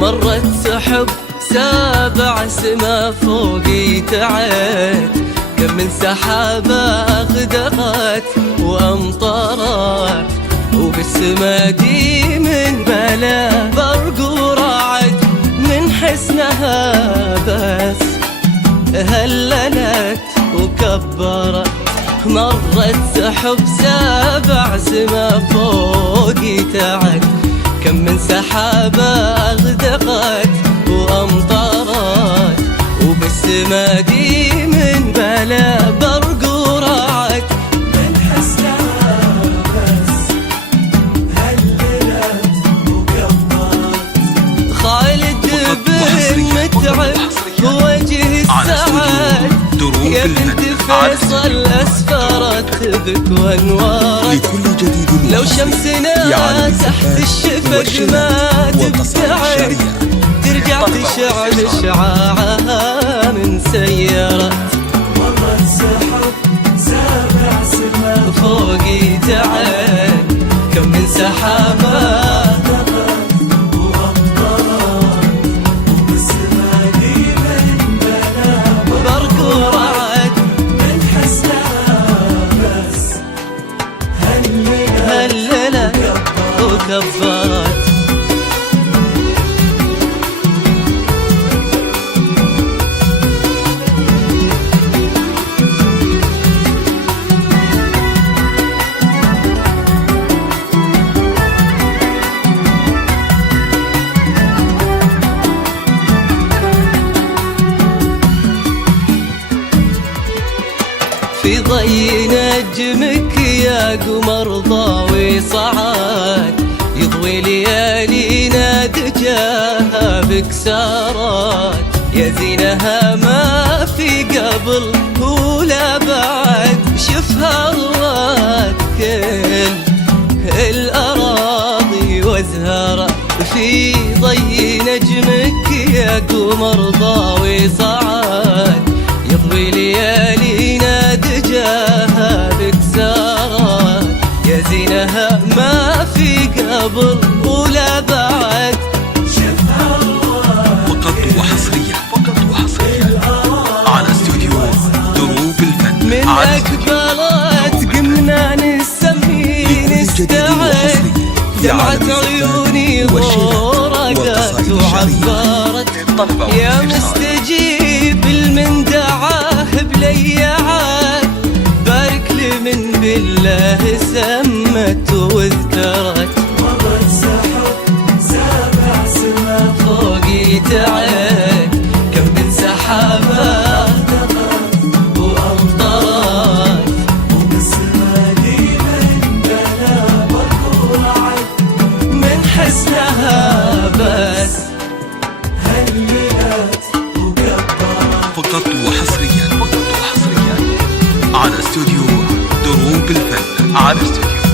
مرت سحب 7 سما فوقي تعد، كم من سحابة أغدقت وأمطرت، وبالسما دي من بلا برق ورعد، من حسنها بس هللت وكبرت. مرت سحب 7 سما فوقي تعد، كم من سحابة أغدقت وأمطرت، وبالسما دي من بلا برق ورعد، من حسنها بس هللت وكبرت. خالد بن متعب وجه السعد، يا بنت فيصل أسفرت بك وانوارت. لو شمسنا تحت الشفق ما تبتعد، ترجع تشعل شعاعها من سيارة. مرت سحب 7 سما فوقي تعد، كم من سحابة كبرت. في ضي نجمك يا قمر ضاوي صعد، يضوي ليالينا دجاها بكسارات، يا زينها ما في قبل ولا بعد، شفها روات كل الأراضي وازهرت. في ضي نجمك يا قمر ضاوي صعد، يضوي ليالينا دجاها بكسارات، يا زينها ما في قبل ولا بعد، شفها فقط وحصريا على استوديو دروب الفن. من أقبلت قمنا نسمي نستعد، دمعت عيوني غرقت وعبرت، يا مستجيب المن دعاه بليعات، بارك لي من بالله سمت وذكرت. مرت سحب 7 سما فوقي تعد، كم من سحابة وأمطرت، وبالسما دي من بلا برق ورعد، من حسنها بس هللت وكبرت. فقط وحصريا على استوديو دروب الفن على استوديو